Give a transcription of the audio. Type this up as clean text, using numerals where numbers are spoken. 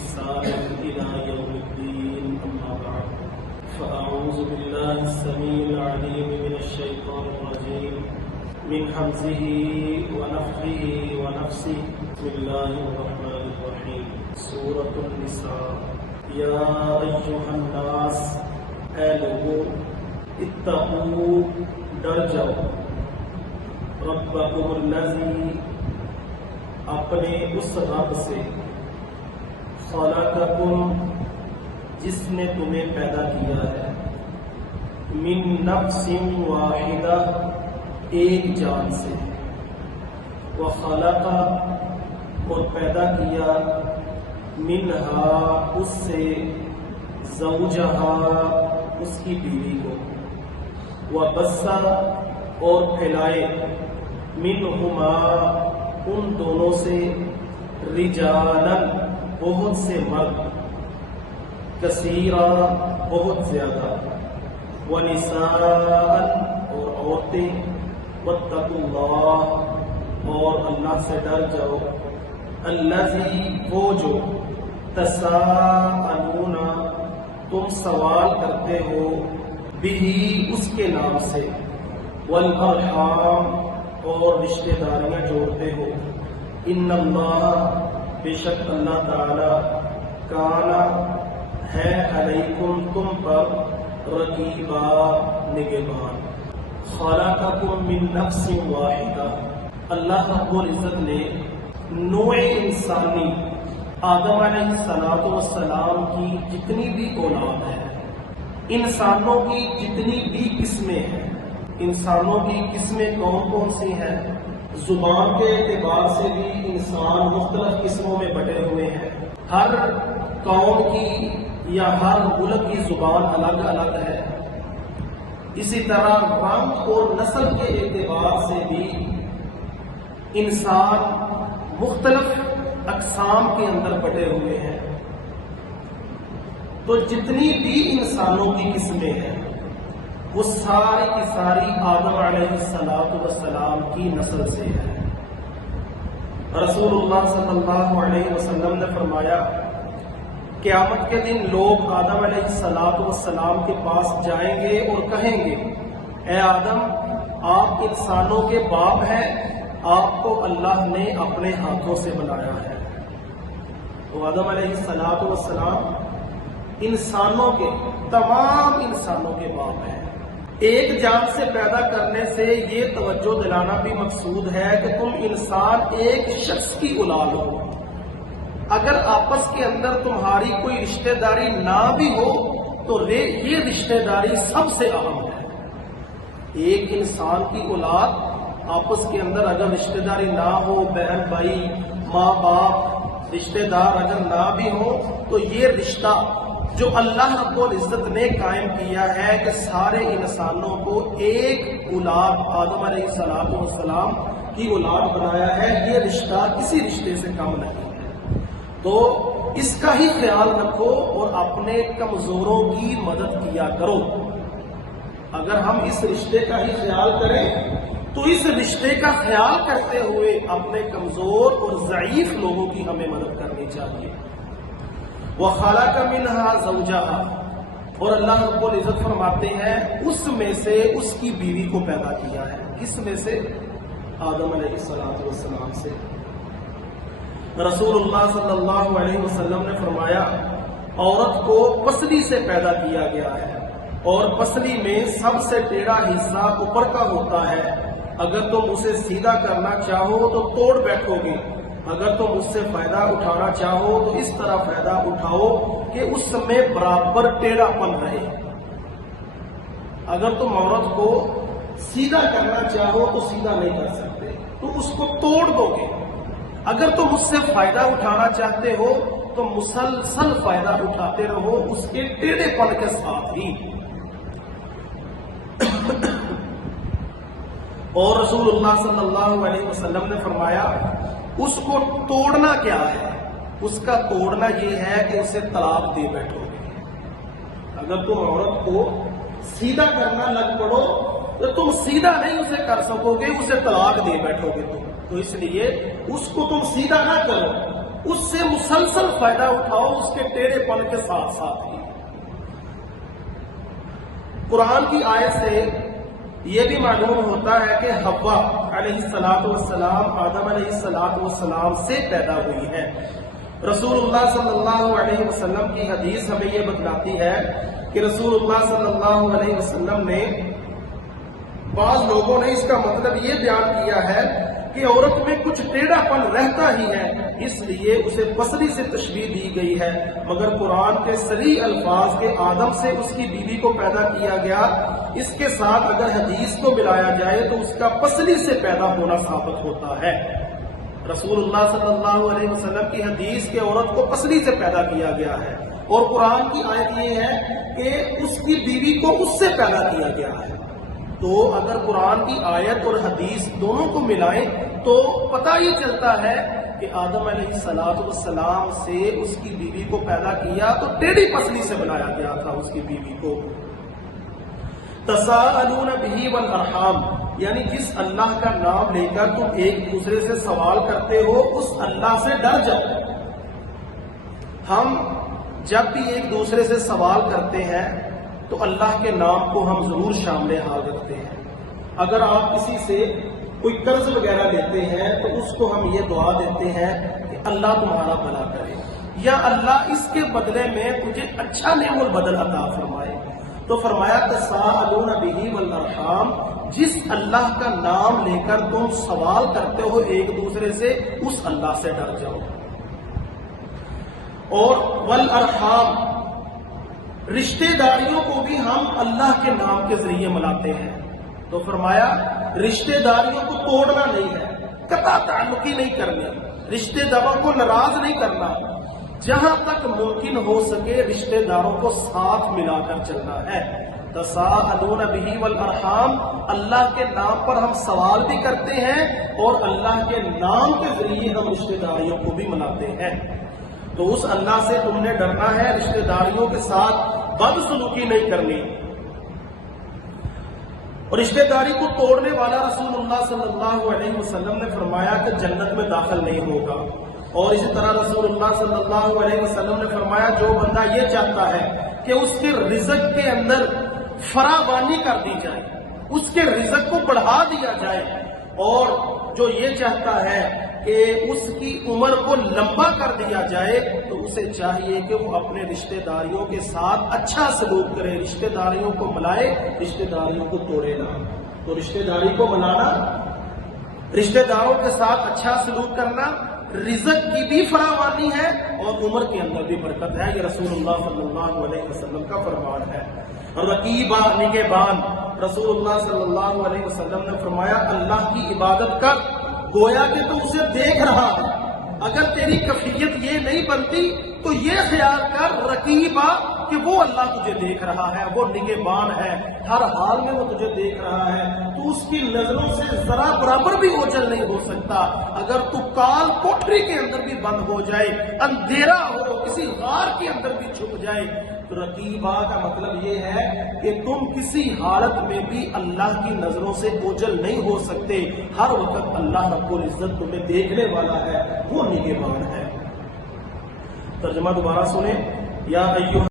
بإحسان إلى يوم الدين. أما بعد فأعوذ بالله السميع العليم من الشيطان الرجيم من همزه ونفخه ونفسه. بسم الله الرحمن الرحيم. سورة النساء. یا ایھا الناس، اے لوگو، اتقوا، ڈر جاؤ، ربکم الذی، اپنے اس رب سے، خلقکم، جس نے تمہیں پیدا کیا ہے، من نفس واحدہ، ایک جان سے، وخلق، اور پیدا کیا، منہا، اس سے، زوجہا، اس کی بیوی کو، وبث، اور پھیلائے، منہما، ان دونوں سے، رجالا، بہت سے مرد، کثیرا، بہت زیادہ، ونساء، اور عورتیں، واتقوا اللہ، اور اللہ سے ڈر جاؤ، الذی، وہ جو، تساءلون، تم سوال کرتے ہو، بہ، اس کے نام سے، والارحام، اور رشتہ داریاں جوڑتے ہو، ان اللہ، بے شک اللہ تعالی، کانا، ہے، علیکم، تم پر، رقیبا، نگہبان. خلقکم من نفس واحدہ، اللہ رب العزت نے نوع انسانی آدم علیہ السلام کی جتنی بھی اولاد ہے، انسانوں کی جتنی بھی قسمیں ہیں، انسانوں کی قسمیں کون کون سی ہیں؟ زبان کے اعتبار سے بھی انسان مختلف قسموں میں بٹے ہوئے ہیں. ہر قوم کی یا ہر ملک کی زبان الگ الگ ہے. اسی طرح رنگ اور نسل کے اعتبار سے بھی انسان مختلف اقسام کے اندر بٹے ہوئے ہیں. تو جتنی بھی انسانوں کی قسمیں ہیں وہ ساری کی ساری آدم علیہ السلام کی نسل سے ہے. رسول اللہ صلی اللہ علیہ وسلم نے فرمایا، قیامت کے دن لوگ آدم علیہ السلام کے پاس جائیں گے اور کہیں گے، اے آدم، آپ انسانوں کے باپ ہیں، آپ کو اللہ نے اپنے ہاتھوں سے بنایا ہے. تو آدم علیہ السلام انسانوں کے، تمام انسانوں کے باپ ہیں. ایک جان سے پیدا کرنے سے یہ توجہ دلانا بھی مقصود ہے کہ تم انسان ایک شخص کی اولاد ہو. اگر آپس کے اندر تمہاری کوئی رشتہ داری نہ بھی ہو تو یہ رشتہ داری سب سے اہم ہے. ایک انسان کی اولاد آپس کے اندر اگر رشتہ داری نہ ہو، بہن بھائی، ماں باپ، رشتہ دار اگر نہ بھی ہو، تو یہ رشتہ جو اللہ رب العزت نے قائم کیا ہے کہ سارے انسانوں کو ایک اولاد، آدم علیہ السلام کی اولاد بنایا ہے، یہ رشتہ کسی رشتے سے کم نہیں ہے. تو اس کا ہی خیال رکھو اور اپنے کمزوروں کی مدد کیا کرو. اگر ہم اس رشتے کا ہی خیال کریں تو اس رشتے کا خیال کرتے ہوئے اپنے کمزور اور ضعیف لوگوں کی ہمیں مدد کرنی چاہیے. وَخَلَقَ مِنْهَا زَوْجَهَا، اور اللہ رب العزت فرماتے ہیں اس میں سے اس کی بیوی کو پیدا کیا ہے. کس میں سے؟ آدم علیہ السلام سے. رسول اللہ صلی اللہ علیہ وسلم نے فرمایا، عورت کو پسلی سے پیدا کیا گیا ہے، اور پسلی میں سب سے ٹیڑھا حصہ اوپر کا ہوتا ہے. اگر تم اسے سیدھا کرنا چاہو تو توڑ بیٹھو گے، اگر تم اس سے فائدہ اٹھانا چاہو تو اس طرح فائدہ اٹھاؤ کہ اس میں برابر ٹیڑھا پن رہے. اگر تم عورت کو سیدھا کرنا چاہو تو سیدھا نہیں کر سکتے، تو اس کو توڑ دو گے. اگر تم اس سے فائدہ اٹھانا چاہتے ہو تو مسلسل فائدہ اٹھاتے رہو اس کے ٹیڑھے پن کے ساتھ ہی. اور رسول اللہ صلی اللہ علیہ وسلم نے فرمایا، اس کو توڑنا کیا ہے؟ اس کا توڑنا یہ ہے کہ اسے طلاق دے بیٹھو گے. اگر تم عورت کو سیدھا کرنا لگ پڑو تو تم سیدھا نہیں اسے کر سکو گے، اسے طلاق دے بیٹھو گے. تو اس لیے اس کو تم سیدھا نہ کرو، اس سے مسلسل فائدہ اٹھاؤ، اس کے ٹیڑھے پن کے ساتھ ساتھ ہی۔ قرآن کی آیت سے یہ بھی معلوم ہوتا ہے کہ حوا علیہ الصلوۃ والسلام آدم علیہ الصلوۃ والسلام سے پیدا ہوئی ہے۔ رسول اللہ صلی اللہ علیہ وسلم کی حدیث ہمیں یہ بتلاتی ہے کہ رسول اللہ صلی اللہ علیہ وسلم نے، بعض لوگوں نے اس کا مطلب یہ بیان کیا ہے کہ عورت میں کچھ ٹیڑھا پن رہتا ہی ہے، اس لیے اسے پسلی سے تشبیہ دی گئی ہے، مگر قرآن کے صریح الفاظ کے آدم سے اس کی بیوی کو پیدا کیا گیا، اس کے ساتھ اگر حدیث کو ملایا جائے تو اس کا پسلی سے پیدا ہونا ثابت ہوتا ہے۔ رسول اللہ صلی اللہ علیہ وسلم کی حدیث کے عورت کو پسلی سے پیدا کیا گیا ہے، اور قرآن کی آیت یہ ہے کہ اس کی بیوی کو اس سے پیدا کیا گیا ہے۔ تو اگر قرآن کی آیت اور حدیث دونوں کو ملائیں تو پتہ یہ چلتا ہے کہ آدم علیہ الصلوۃ والسلام سے اس کی بیوی کو پیدا کیا تو ٹیڑھی پسلی سے بنایا گیا تھا اس کی بیوی کو۔ تساءلون بہ والارحام، یعنی جس اللہ کا نام لے کر تم ایک دوسرے سے سوال کرتے ہو اس اللہ سے ڈر جاؤ۔ ہم جب بھی ایک دوسرے سے سوال کرتے ہیں تو اللہ کے نام کو ہم ضرور شامل حال رکھتے ہیں۔ اگر آپ کسی سے کوئی قرض وغیرہ لیتے ہیں تو اس کو ہم یہ دعا دیتے ہیں کہ اللہ تمہارا بھلا کرے، یا اللہ اس کے بدلے میں تجھے اچھا نعم البدل عطا فرمائے۔ تو فرمایا تساءلون بہ والارحام، جس اللہ کا نام لے کر تم سوال کرتے ہو ایک دوسرے سے اس اللہ سے ڈر جاؤ۔ اور والارحام، رشتہ داریوں کو بھی ہم اللہ کے نام کے ذریعے ملاتے ہیں، تو فرمایا رشتہ داریوں کو توڑنا نہیں ہے، قطع تعلقی نہیں کرنی، رشتہ داروں کو ناراض نہیں کرنا، جہاں تک ممکن ہو سکے رشتہ داروں کو ساتھ ملا کر چلنا ہے۔ تساءلون بہ والارحام، اللہ کے نام پر ہم سوال بھی کرتے ہیں اور اللہ کے نام کے ذریعے ہم رشتہ داریوں کو بھی ملاتے ہیں۔ تو اس اللہ سے تم نے ڈرنا ہے، رشتہ داریوں کے ساتھ بدسلوکی نہیں کرنی۔ اور رشتہ داری کو توڑنے والا رسول اللہ صلی اللہ علیہ وسلم نے فرمایا کہ جنت میں داخل نہیں ہوگا۔ اور اسی طرح رسول اللہ صلی اللہ علیہ وسلم نے فرمایا جو بندہ یہ چاہتا ہے کہ اس کے رزق کے اندر فراوانی کر دی جائے، اس کے رزق کو بڑھا دیا جائے، اور جو یہ چاہتا ہے کہ اس کی عمر کو لمبا کر دیا جائے، تو اسے چاہیے کہ وہ اپنے رشتہ داریوں کے ساتھ اچھا سلوک کرے، رشتہ داریوں کو ملائے، رشتہ داریوں کو توڑے نہ۔ تو رشتہ داری کو ملانا، رشتہ داروں کے ساتھ اچھا سلوک کرنا، رزق کی بھی فراوانی ہے اور عمر کے اندر بھی برکت ہے، یہ رسول اللہ صلی اللہ علیہ وسلم کا فرمان ہے۔ رقیبہ، نگہبان، رسول اللہ صلی اللہ علیہ وسلم نے فرمایا اللہ کی عبادت کر گویا کہ تو اسے دیکھ رہا ہے۔ اگر تیری کیفیت یہ نہیں بنتی تو یہ خیال کر رقیبہ کہ وہ اللہ تجھے دیکھ رہا ہے، وہ نگہبان ہے، ہر حال میں وہ تجھے دیکھ رہا ہے، تو اس کی نظروں سے ذرا برابر بھی اوجھل نہیں ہو سکتا۔ اگر تو کال کوٹری کے اندر بھی بند ہو جائے، اندھیرا ہو، کسی غار کے اندر بھی چھپ جائے، تو رقیبہ کا مطلب یہ ہے کہ تم کسی حالت میں بھی اللہ کی نظروں سے اوجھل نہیں ہو سکتے، ہر وقت اللہ رب العزت تمہیں دیکھنے والا ہے، وہ نگہبان ہے۔ ترجمہ دوبارہ سنیں۔ یا ایھا